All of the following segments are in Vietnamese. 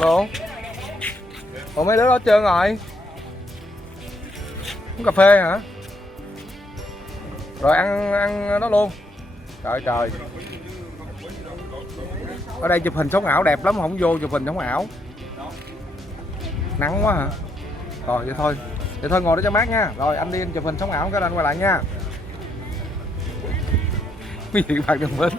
Alo. Ủa mấy đứa đó trơn rồi. Uống cà phê hả? Rồi ăn nó luôn. Trời trời. Ở đây chụp hình sống ảo đẹp lắm, không vô chụp hình sống ảo. Nắng quá hả? Rồi vậy thôi. Vậy thôi ngồi đó cho mát nha. Rồi anh đi anh chụp hình sống ảo cái anh quay lại nha. Quý vị bạn đừng quên.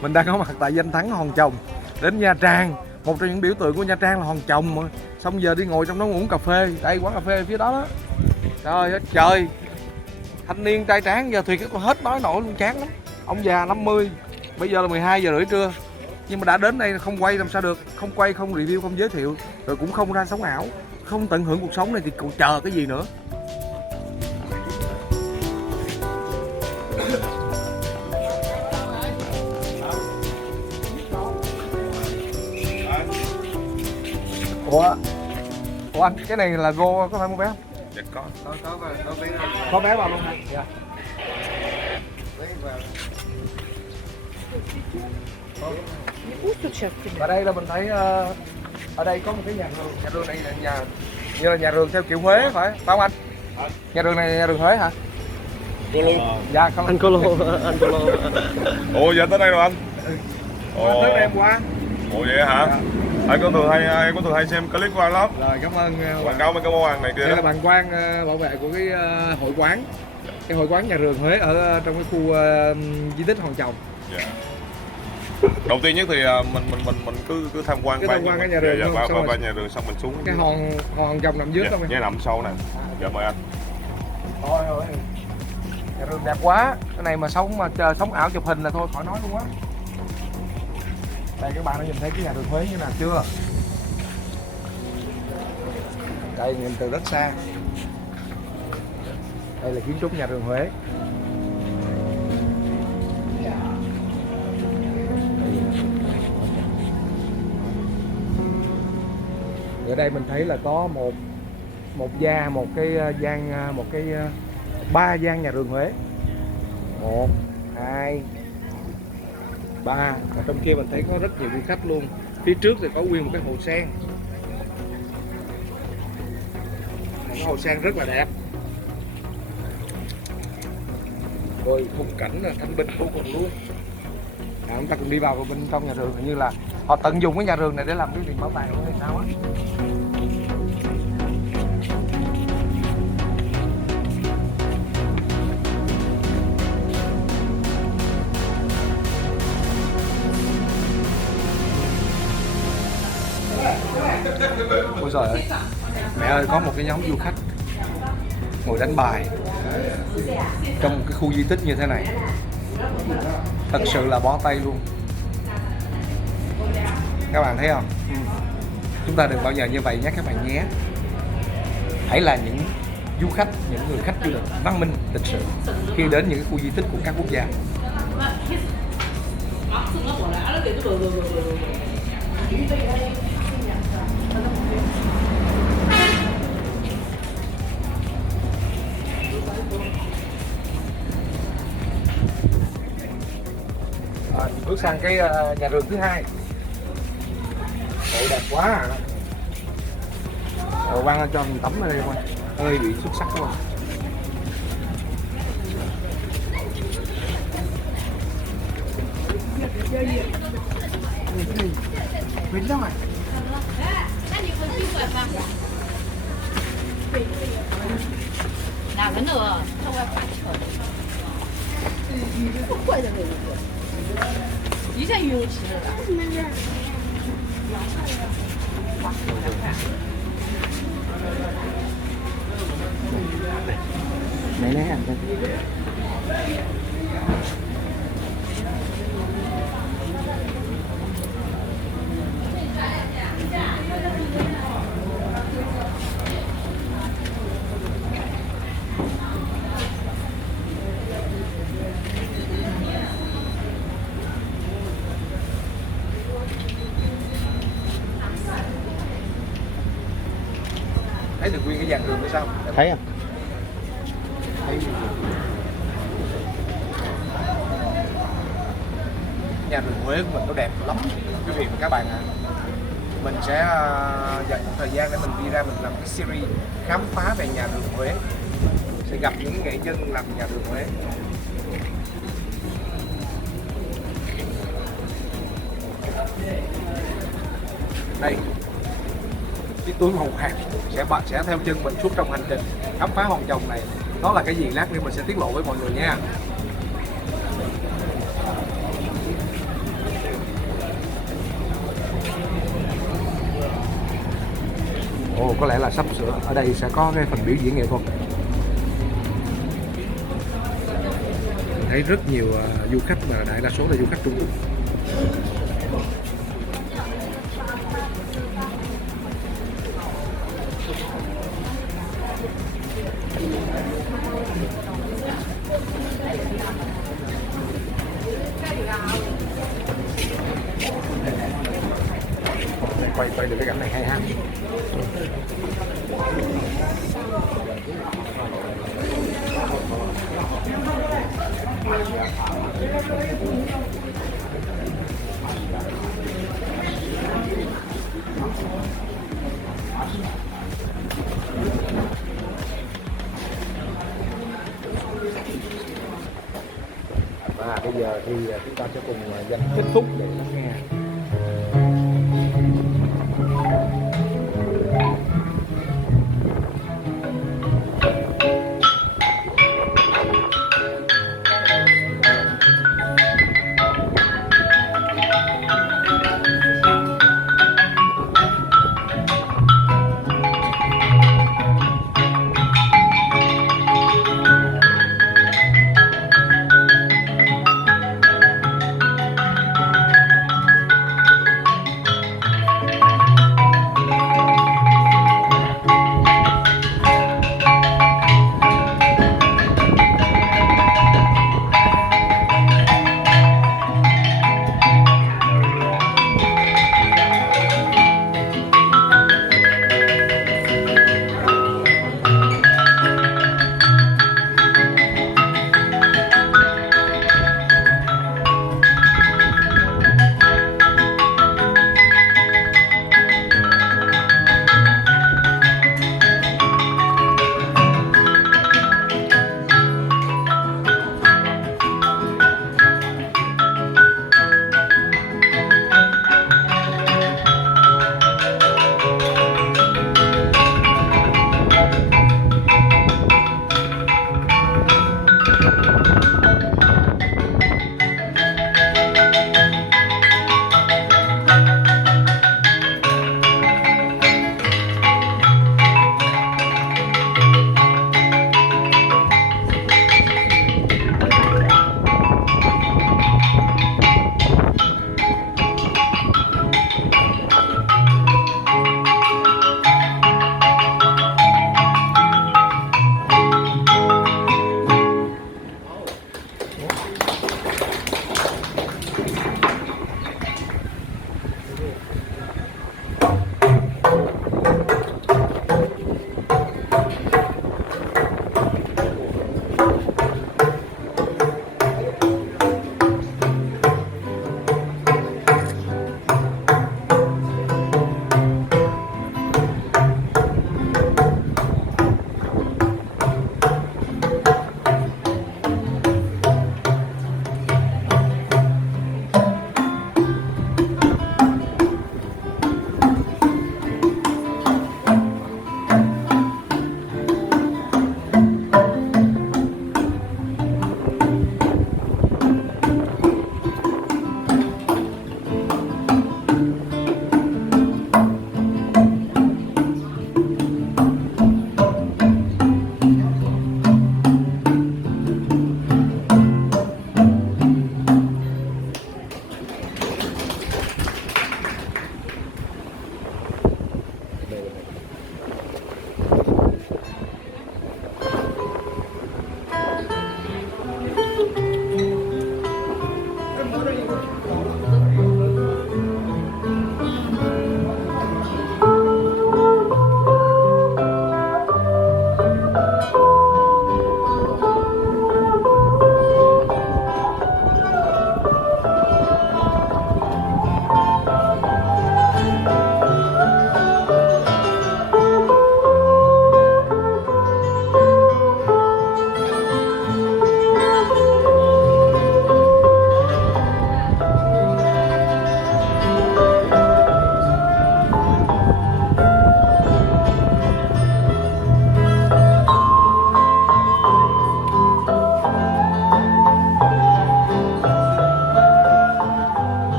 Mình đang có mặt tại danh thắng Hòn Chồng. Đến Nha Trang. Một trong những biểu tượng của Nha Trang là hòn chồng mà. Xong giờ đi ngồi trong đó uống cà phê. Đây quán cà phê phía đó đó. Trời ơi trời. Thanh niên trai tráng giờ Thùy hết nói nổi luôn, chán lắm. Ông già 50. Bây giờ là 12 giờ rưỡi trưa. Nhưng mà đã đến đây không quay làm sao được. Không quay, không review, không giới thiệu. Rồi cũng không ra sống ảo. Không tận hưởng cuộc sống này thì còn chờ cái gì nữa. Ủa anh, cái này là Go có phải mua vé không? Dạ có vé. Có vé vào luôn hả? Dạ. Ở đây là mình thấy ở đây có một cái nhà rường này là như là nhà rường theo kiểu Huế phải không anh? Nhà rường này nhà rường Huế hả? Cô luôn. Dạ không. Anh Colo. Ủa dạ tới đây rồi anh. Tới đây em qua. Ủa vậy hả? Dạ. Anh có thường hay xem clip của anh lắm. Rồi cảm ơn. Quảng cáo mấy cái món ăn này kia. Đây là bạn Quang bảo vệ của cái hội quán. Cái hội quán nhà rường Huế ở trong cái khu di tích Hòn Chồng. Dạ. Đầu tiên nhất thì mình cứ tham quan cái nhà rường, dạ, qua nhà rường xong mình xuống cái hòn Chồng nằm dưới dạ, không em? nhà nằm sâu nè. Dạ mời anh. Thôi nhà rường đẹp quá, cái này mà chờ sống ảo chụp hình là thôi khỏi nói luôn á. Đây các bạn đã nhìn thấy cái nhà rường Huế như nào chưa? Đây nhìn từ rất xa. Đây là kiến trúc nhà rường Huế. Ở đây mình thấy là có ba gian nhà rường Huế. 1, 2, 3. Và trong kia mình thấy có rất nhiều du khách luôn. Phía trước thì có nguyên một cái hồ sen. Cái hồ sen rất là đẹp. Rồi khung cảnh là thanh bình vô cùng luôn. Chúng ta cùng đi vào bên trong nhà rường, như là họ tận dụng cái nhà rường này để làm cái viện bảo tàng luôn hay sao á. Ôi giời ơi, mẹ ơi, có một cái nhóm du khách ngồi đánh bài trong một cái khu di tích như thế này. Thật sự là bó tay luôn. Các bạn thấy không? Chúng ta đừng bao giờ như vậy nhé các bạn nhé. Hãy là những du khách, những người khách du lịch văn minh, lịch sự khi đến những cái khu di tích của các quốc gia. Bước sang cái nhà rường thứ hai. Ôi đẹp quá à. Rồi Quang cho mình tắm ở đây không? Hơi bị xuất sắc luôn. Mình đâu rồi? 个呢，这我发球。不会的那个，以前油漆的。Này này ăn thôi. Thấy được nguyên cái dàn đường hay sao? Thấy không? Nhà rường Huế của mình nó đẹp lắm quý vị và các bạn ạ. Mình sẽ dành thời gian để mình đi ra mình làm cái series khám phá về nhà rường Huế, sẽ gặp những nghệ nhân làm nhà rường Huế. Đây, cái túi màu hạt sẽ theo chân mình suốt trong hành trình khám phá hòn chồng này. Nó là cái gì lát nữa mình sẽ tiết lộ với mọi người nha. Ồ, có lẽ là sắp sửa ở đây sẽ có cái phần biểu diễn nghệ thuật. Mình thấy rất nhiều du khách mà đại đa số là du khách Trung Quốc. Quay được cái cảnh này hay ha. Và bây giờ thì chúng ta sẽ cùng dành ít phút để lắng nghe.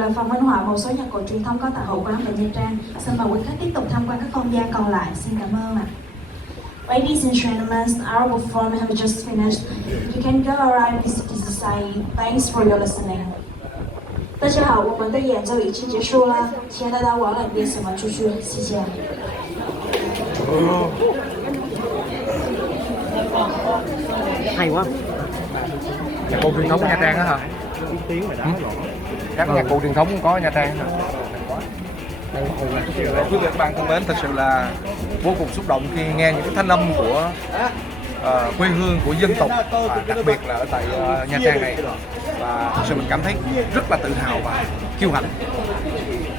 là phòng minh họa một số nhạc cụ truyền thống có tại Hội Quán và Nha Trang. Xin mời quý khách tiếp tục tham quan các không gian còn lại. Xin cảm ơn ạ. Ladies and gentlemen, our performance have just finished. You can go around visit the society. Thanks for your listening. 大家好，我们的演奏已经结束了，请大家往两边走出去，谢谢。 Hay quá. Nhạc cụ truyền thống của Nha Trang đó hả? Các nhạc cụ truyền thống cũng có ở Nha Trang hả? Quý vị và các bạn thân mến, thật sự là vô cùng xúc động khi nghe những cái thanh âm của quê hương của dân tộc, đặc biệt là ở tại Nha Trang này. Và thật sự mình cảm thấy rất là tự hào và kiêu hãnh,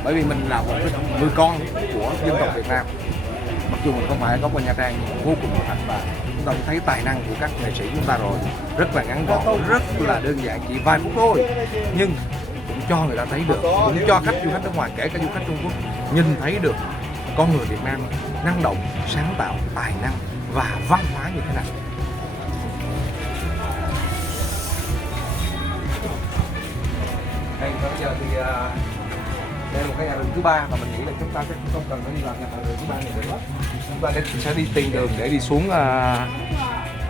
bởi vì mình là một người con của dân tộc Việt Nam. Mặc dù mình không phải gốc ở Nha Trang nhưng vô cùng hạnh, và chúng ta cũng thấy tài năng của các nghệ sĩ chúng ta rồi, rất là ngắn gọn, rất là đơn giản, chỉ vài phút thôi, nhưng cũng cho người ta thấy được, cũng cho khách du khách nước ngoài, kể cả du khách Trung Quốc nhìn thấy được con người Việt Nam năng động, sáng tạo, tài năng và văn hóa như thế nào. Đây bây giờ thì đây là một cái nhà rừng thứ ba, và mình nghĩ là chúng ta sẽ không cần phải đi làm nhà rừng thứ ba này nữa. Chúng ta sẽ đi tìm đường để đi xuống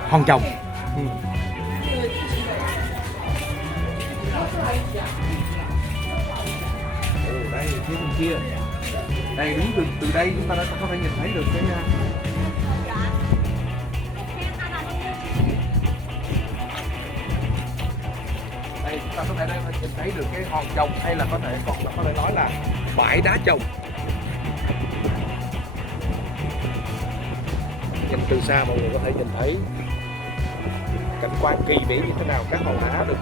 Hòn Chồng. Đây phía bên kia, đây đứng từ đây chúng ta đã có thể nhìn thấy được cái đây, chúng ta có thể nhìn thấy được cái Hòn Chồng, hay là có thể nói là bãi đá chồng. Nhìn từ xa mọi người có thể nhìn thấy cảnh quan kỳ vĩ như thế nào, các hòn đá được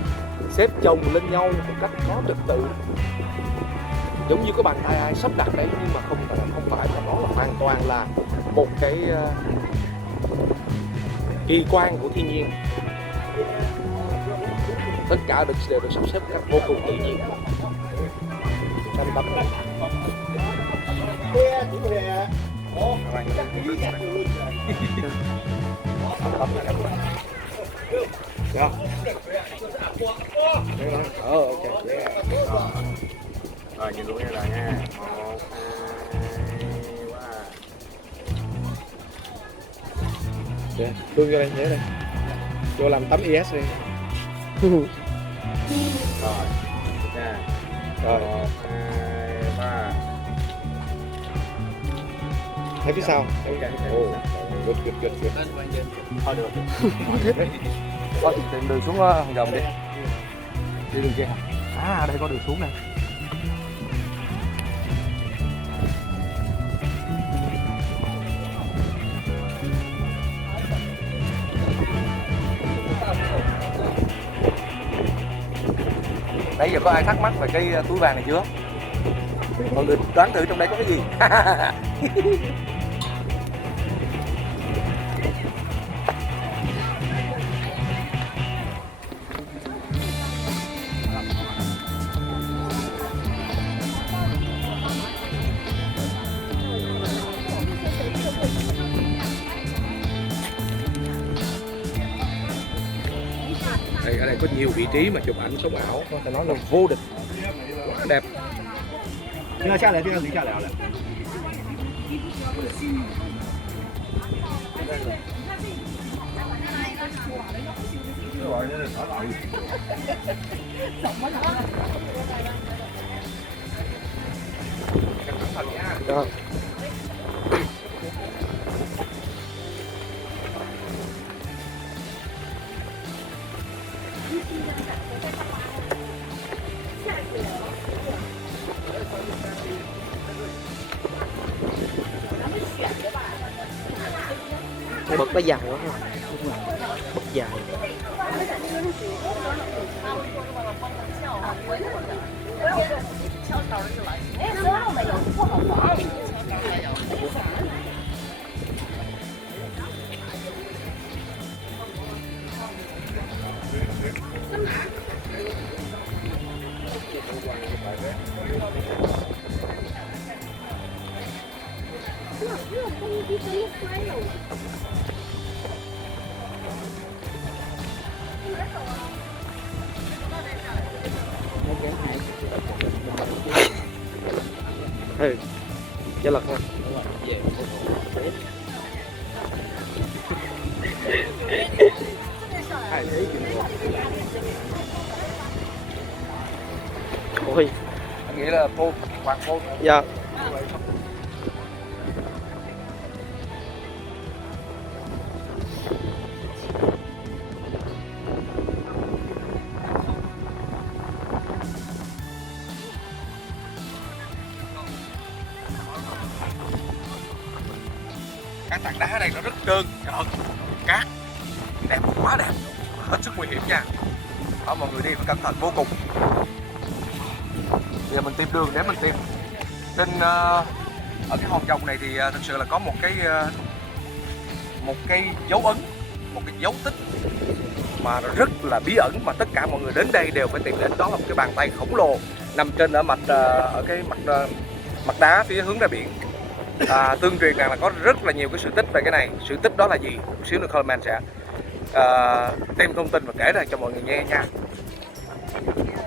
xếp chồng lên nhau một cách có trật tự, giống như có bàn tay ai sắp đặt đấy, nhưng mà không phải, mà nó là hoàn toàn là một cái kỳ quan của thiên nhiên. Tất cả đều được sắp xếp cách vô cùng tự nhiên. Xanh tắm này. Yeah. Ok. Rồi nhìn luôn là nha. 1, 2, 3. Phương vô đây, nhớ đây. Vô làm tấm IS đi. Rồi. Nha. Rồi. 1, 2, 3. Thấy phía sau. Good. Thôi được. Thôi tìm đường xuống Hòn Chồng đi. Đi đường kia hả? À, đây có đường xuống này. Nãy giờ có ai thắc mắc về cái túi vàng này chưa? Mọi người đoán thử trong đây có cái gì? Ở đây có nhiều vị trí mà chụp ảnh sống ảo, có thể nói là vô địch, quá đẹp. 听他下来，听他谁下来了？ Đó. Bật nó dài quá ha. Bật dài. Ừ, cho lật nha. Ôi, anh nghĩ là phô, quạt phô. Dạ. Các tảng đá ở đây nó rất trơn trợn, cát đẹp, quá đẹp, hết sức nguy hiểm nha. Đó, mọi người đi phải cẩn thận vô cùng. Bây giờ mình tìm đường để mình tìm. Trên ở cái hòn vòng này thì thực sự là có một cái dấu ấn, một cái dấu tích mà rất là bí ẩn, mà tất cả mọi người đến đây đều phải tìm đến. Đó là một cái bàn tay khổng lồ nằm trên ở cái mặt đá phía hướng ra biển. Tương truyền rằng là có rất là nhiều cái sự tích về cái này. Sự tích đó là gì? Một xíu nữa Coleman sẽ tìm thông tin và kể ra cho mọi người nghe nha.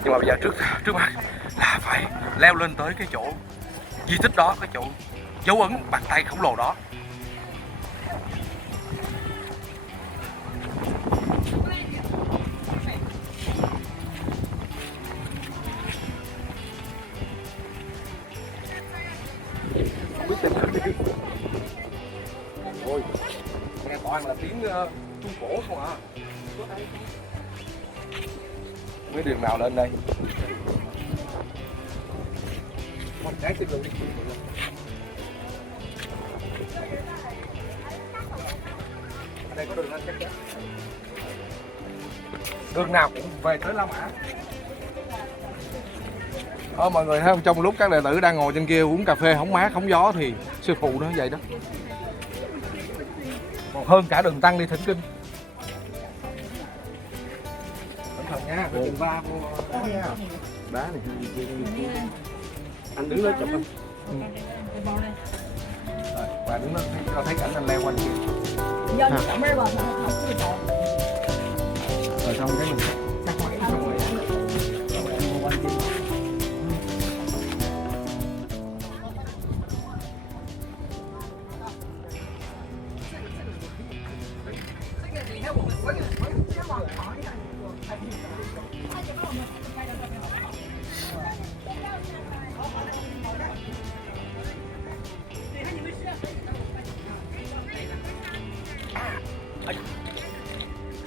Nhưng mà bây giờ trước mắt là phải leo lên tới cái chỗ di tích đó, cái chỗ dấu ấn bàn tay khổng lồ đó. Không biết tìm được đi. Ôi, nghe toàn là tiếng chuông cổ không à. Không biết đường nào lên đây. Không trái tìm đường đi. Ở đây có đường lên chắc chắn. Đường nào cũng về tới La Mã. Mọi người thấy không, trong lúc các đệ tử đang ngồi trên kia uống cà phê hóng mát hóng gió thì sư phụ nó vậy đó, còn hơn cả đường tăng đi thỉnh kinh. Cẩn thận nha, đừng va vô nha. Đá này anh đứng lên chụp không? Rồi, bà đứng lên cho thấy cảnh anh leo quanh kia. Rồi xong cái mình cắt máy xong rồi em mua quanh kia.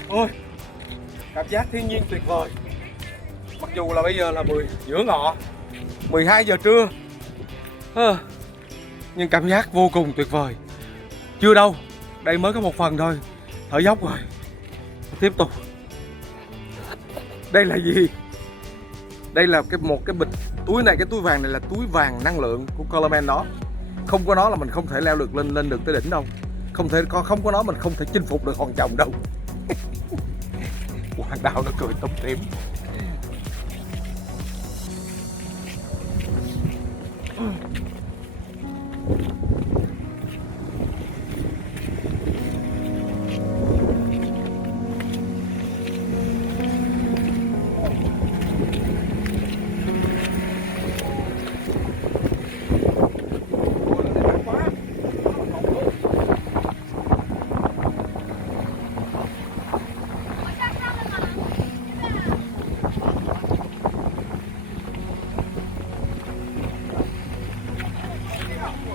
Ôi, cảm giác thiên nhiên tuyệt vời. Mặc dù là bây giờ là giữa ngọ 12 giờ trưa, nhưng cảm giác vô cùng tuyệt vời. Chưa đâu, đây mới có một phần thôi, thở dốc rồi. Tiếp tục. Đây là gì? Đây là một cái bịch túi này, cái túi vàng này là túi vàng năng lượng của Coleman đó. Không có nó là mình không thể leo được lên được tới đỉnh đâu. Không có nó mình không thể chinh phục được hòn chồng đâu. Hoàng Đạo nó cười tủm tỉm.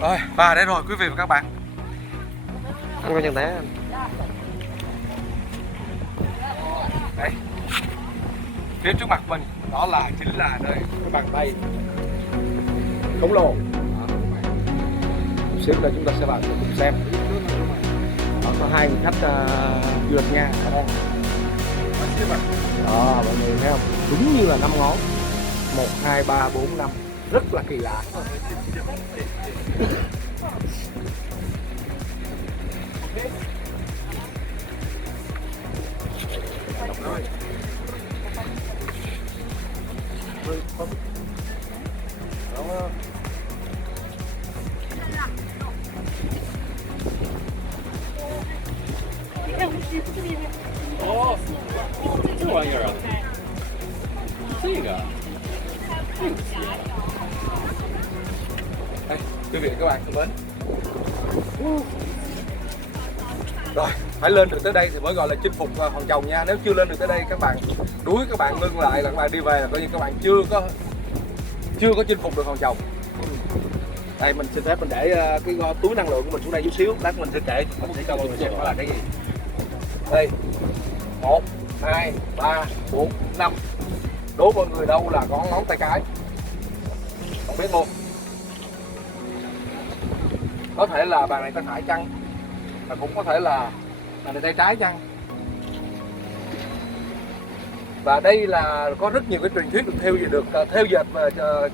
Rồi, và đây rồi quý vị và các bạn. Anh coi chân té. Đây. Phía trước mặt mình đó chính là nơi cái bàn tay khổng lồ. Xíu nữa chúng ta sẽ vào cùng xem. Đó, có hai người khách du lịch Nga ở đây. Đó, mọi người thấy không? Đúng như là 5 ngón. 1, 2, 3, 4, 5. Rất là kỳ lạ. 어,这玩意儿啊，这个。Đây, quý vị các bạn thân mến. Rồi, phải lên được tới đây thì mới gọi là chinh phục Hòn Chồng nha. Nếu chưa lên được tới đây các bạn đuối, các bạn ngưng lại là các bạn đi về là coi như các bạn chưa có chinh phục được Hòn Chồng. Đây mình xin phép mình để cái túi năng lượng của mình xuống đây chút xíu, lát mình sẽ kể, mình sẽ cho mọi người xem nó là cái gì. Đây, 1, 2, 3, 4, 5. Đố mọi người đâu là có ngón tay cái? Không biết luôn. Có thể là bàn này tay phải chăng, và cũng có thể là bàn này tay trái chăng. Và đây là có rất nhiều cái truyền thuyết được theo dệt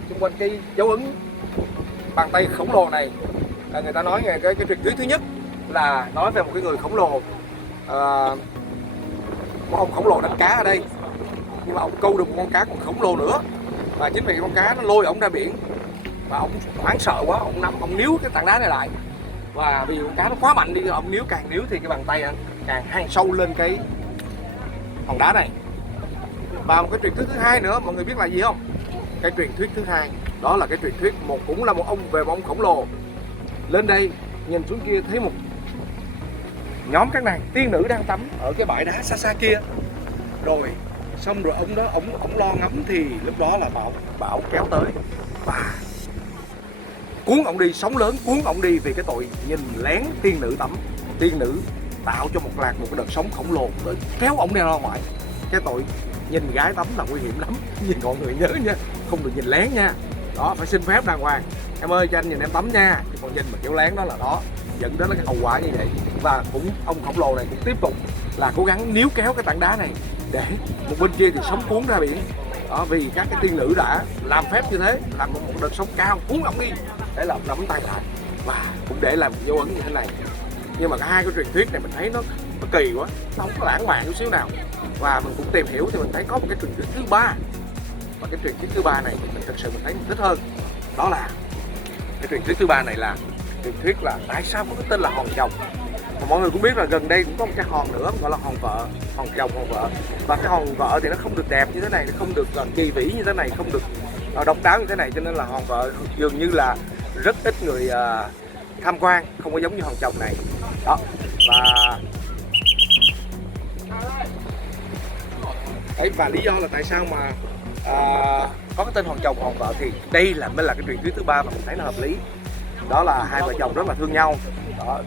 xung quanh cái dấu ấn bàn tay khổng lồ này. Người ta nói cái truyền thuyết thứ nhất là nói về một cái người khổng lồ, một ông khổng lồ đánh cá ở đây, nhưng mà ông câu được một con cá còn khổng lồ nữa, và chính vì con cá nó lôi ổng ra biển và ông hoảng sợ quá, ông níu cái tảng đá này lại, và vì con cá nó quá mạnh đi, ông càng níu thì cái bàn tay càng hằn sâu lên cái hòn đá này. Và một cái truyền thuyết thứ hai nữa, mọi người biết là gì không? Cái truyền thuyết thứ hai đó là cái truyền thuyết cũng là một ông khổng lồ lên đây nhìn xuống kia thấy một nhóm các nàng tiên nữ đang tắm ở cái bãi đá xa xa kia, rồi xong rồi ông lo ngắm thì lúc đó là bão kéo tới và cuốn ông đi, sóng lớn cuốn ông đi vì cái tội nhìn lén tiên nữ tắm. Tiên nữ tạo cho một cái đợt sóng khổng lồ để kéo ông đi ra ngoài. Cái tội nhìn gái tắm là nguy hiểm lắm, nhìn mọi người nhớ nha, không được nhìn lén nha. Đó, phải xin phép đàng hoàng. Em ơi cho anh nhìn em tắm nha, chứ còn nhìn mà kéo lén đó là đó, dẫn đến cái hậu quả như vậy. Và cũng ông khổng lồ này cũng tiếp tục là cố gắng níu kéo cái tảng đá này để một bên kia thì sóng cuốn ra biển. Đó, vì các cái tiên nữ đã làm phép như thế, làm một đợt sóng cao cuốn ông đi để làm nắm tay lại và cũng để làm một dấu ấn như thế này. Nhưng mà cả hai cái truyền thuyết này mình thấy nó kỳ quá, nó không có lãng mạn chút xíu nào. Và mình cũng tìm hiểu thì mình thấy có một cái truyền thuyết thứ ba, và cái truyền thuyết thứ ba này thì mình thực sự mình thấy mình thích hơn. Đó là cái truyền thuyết thứ ba này là truyền thuyết là tại sao có cái tên là Hòn Chồng. Và mọi người cũng biết là gần đây cũng có một cái hòn nữa gọi là hòn vợ, hòn chồng, hòn vợ. Và cái hòn vợ thì nó không được đẹp như thế này, nó không được kỳ vĩ như thế này, không được độc đáo như thế này, cho nên là hòn vợ dường như là rất ít người tham quan, không có giống như hòn chồng này. Đó. Và lý do là tại sao mà có cái tên hòn chồng hòn vợ thì đây mới là cái truyền thuyết thứ ba mà mình thấy nó hợp lý. Đó là hai vợ chồng rất là thương nhau. Đó,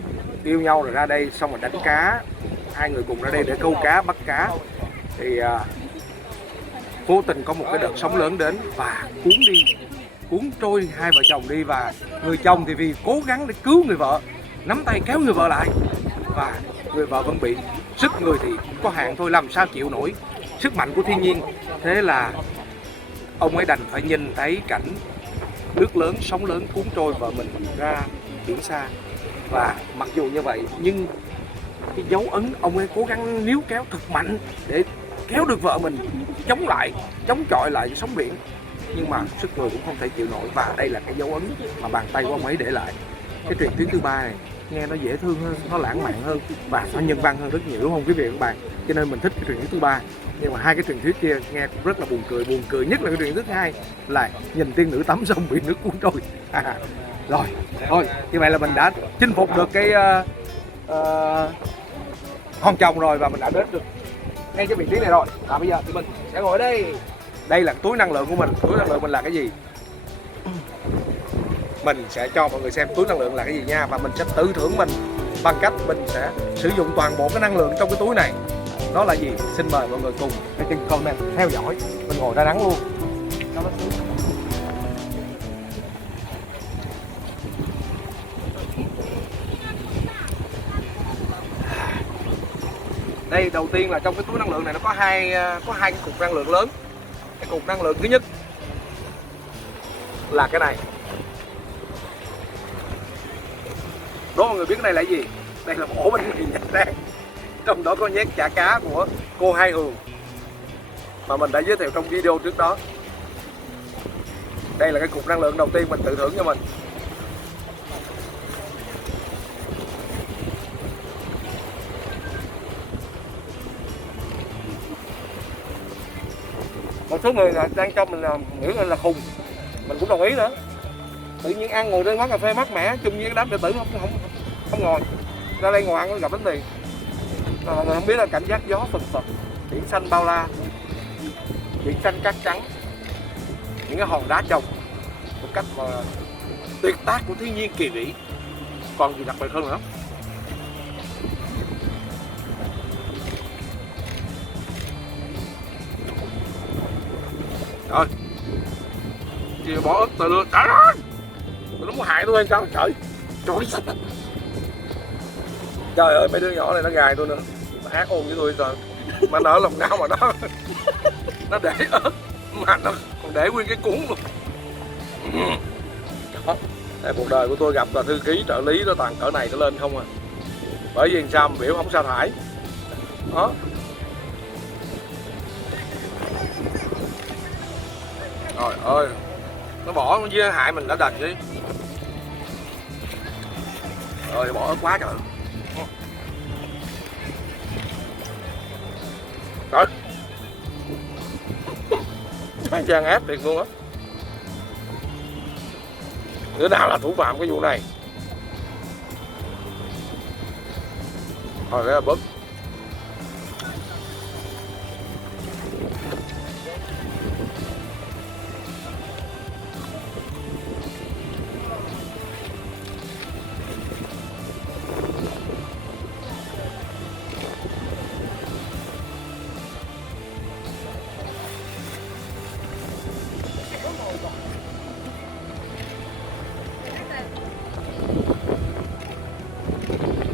yêu nhau rồi ra đây xong rồi đánh cá, hai người cùng ra đây để câu cá, bắt cá thì vô tình có một cái đợt sóng lớn đến và cuốn trôi hai vợ chồng đi. Và người chồng thì vì cố gắng để cứu người vợ, nắm tay kéo người vợ lại, và người vợ vẫn bị sức người thì có hạn thôi, làm sao chịu nổi sức mạnh của thiên nhiên. Thế là ông ấy đành phải nhìn thấy cảnh nước lớn, sóng lớn cuốn trôi vợ mình ra biển xa. Và mặc dù như vậy nhưng cái dấu ấn ông ấy cố gắng níu kéo thật mạnh để kéo được vợ mình chống chọi lại sóng biển, nhưng mà sức người cũng không thể chịu nổi. Và đây là cái dấu ấn mà bàn tay của ông ấy để lại. Cái truyền thuyết thứ ba này nghe nó dễ thương hơn, nó lãng mạn hơn và nó nhân văn hơn rất nhiều, đúng không quý vị và các bạn? Cho nên mình thích cái truyền thuyết thứ ba. Nhưng mà hai cái truyền thuyết kia nghe cũng rất là buồn cười nhất là cái truyền thuyết thứ hai là nhìn tiên nữ tắm xong bị nước cuốn trôi. Rồi, thôi, như vậy là mình đã chinh phục được cái Hòn Chồng rồi, và mình đã đến được ngay cái vị trí này rồi. Bây giờ thì mình sẽ ngồi ở đây. Đây là túi năng lượng của mình. Túi năng lượng mình là cái gì? Mình sẽ cho mọi người xem túi năng lượng là cái gì nha. Và mình sẽ tự thưởng mình bằng cách mình sẽ sử dụng toàn bộ cái năng lượng trong cái túi này. Đó là gì? Xin mời mọi người cùng cái kênh comment theo dõi. Mình ngồi ra nắng luôn. Đây, đầu tiên là trong cái túi năng lượng này nó có hai cái cục năng lượng lớn. Cái cục năng lượng thứ nhất là cái này. Đố mọi người biết cái này là gì? Đây là một ổ bánh mì Nha Trang. Trong đó có nhét chả cá của cô Hai Hường mà mình đã giới thiệu trong video trước đó. Đây là cái cục năng lượng đầu tiên mình tự thưởng cho mình. Một số người đang cho mình nghĩ là khùng, mình cũng đồng ý nữa. Tự nhiên ăn ngồi trên quán cà phê mát mẻ chung với cái đám đệ tử không ngồi. Ra đây ngồi ăn nó gặp bánh mì. Không biết là cảm giác gió phật phật, biển xanh bao la, biển xanh cát trắng, những cái hòn đá chồng một cách mà tuyệt tác của thiên nhiên kỳ vĩ. Còn gì đặc biệt hơn nữa. Rồi chị bỏ ớt từ lưa. Trời ơi, nó muốn hại tôi hay sao trời. Trời ơi, mấy đứa nhỏ này nó gài tôi nữa. Nó ác ôn với tôi trời. Mà nỡ lòng nào mà nó để ớt mà nó còn để nguyên cái cuốn luôn. Đó. Đây, cuộc đời của tôi gặp là thư ký trợ lý nó toàn cỡ này nó lên không à. Bởi vì sao biểu không sa thải. Đó. Trời ơi, nó bỏ với hại mình đã đành đi. Rồi bỏ ớt quá trời. Trời, mấy trang ép thiệt luôn á. Đứa nào là thủ phạm cái vụ này? Thôi cái là bớt.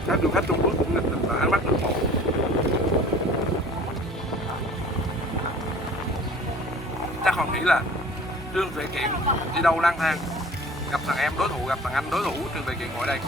Các du khách Trung Quốc cũng nghịch tình ánh mắt ngưỡng mộ. Chắc họ nghĩ là Trương Tuệ Kiện đi đâu lang thang, gặp thằng em đối thủ, gặp thằng anh đối thủ, Trương Tuệ Kiện ngồi đây.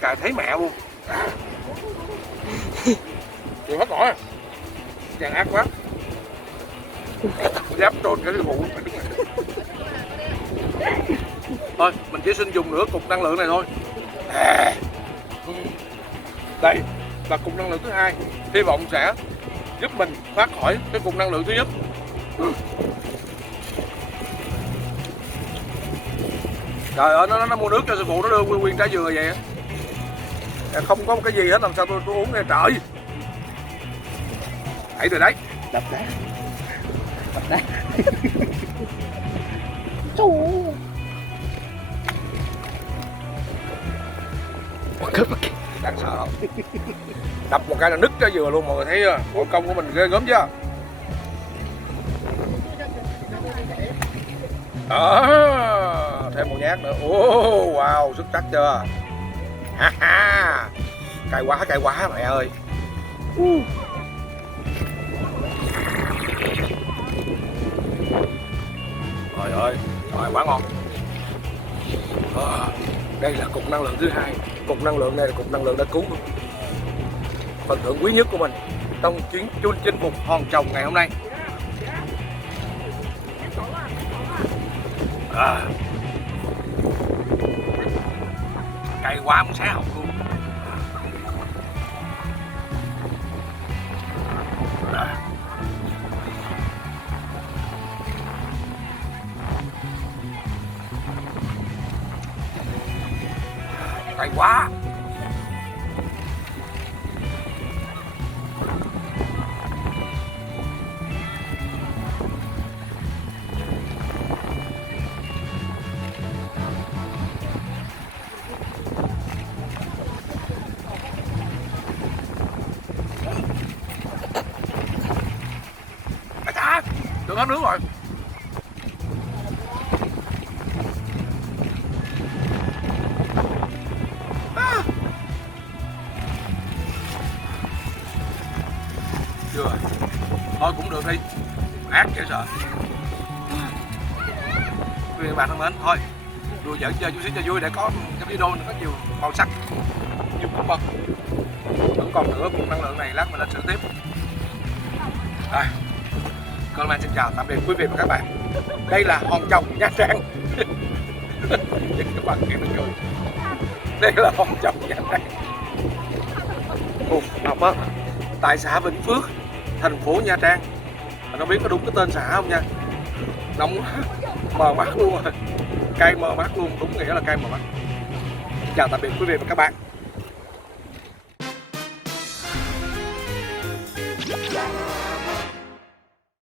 Cài thấy mẹ luôn. Chịu hết nổi. Chàng ác quá. Dám trôn cái vụ. Thôi mình chỉ xin dùng nửa cục năng lượng này thôi. Đây là cục năng lượng thứ hai, hy vọng sẽ giúp mình thoát khỏi cái cục năng lượng thứ nhất. Trời ơi, nó mua nước cho sư phụ, nó đưa nguyên trái dừa vậy á. Không có một cái gì hết, làm sao tôi uống nghe trời. Đẩy rồi đấy. Đập đá. Đáng sợ không? Đập một cái là nứt trái dừa luôn, mọi người thấy chưa? Nội công của mình ghê gớm chưa? Đó, thêm một nhát nữa. Wow, xuất sắc chưa? Ha ha, cay quá mẹ ơi. Trời ơi, quá ngon. Đây là cục năng lượng thứ hai. Cục năng lượng này là cục năng lượng đã cứu phần thưởng quý nhất của mình trong chuyến chinh phục hòn chồng ngày hôm nay. Cay quá muốn xé họng luôn. Cay quá. Được hết nước rồi. thôi cũng được đi, ác dễ sợ. Quý vị và các bạn thân mến, thôi đùa giỡn chơi chút xíu cho vui để có cái video này có nhiều màu sắc, nhiều cung bậc. Vẫn còn nữa nguồn năng lượng này lát mình lên sửa tiếp. Rồi, Coleman xin chào tạm biệt quý vị và các bạn. Đây là Hòn Chồng Nha Trang. Các bạn nghe nó cười. Đây là Hòn Chồng Nha Trang. Học á, tại xã Vĩnh Phước, thành phố Nha Trang. Mình không biết có đúng cái tên xã không nha. Nóng quá, mờ mắt luôn rồi. Cây mờ mắt luôn, đúng nghĩa là cây mờ mắt. Chào tạm biệt quý vị và các bạn.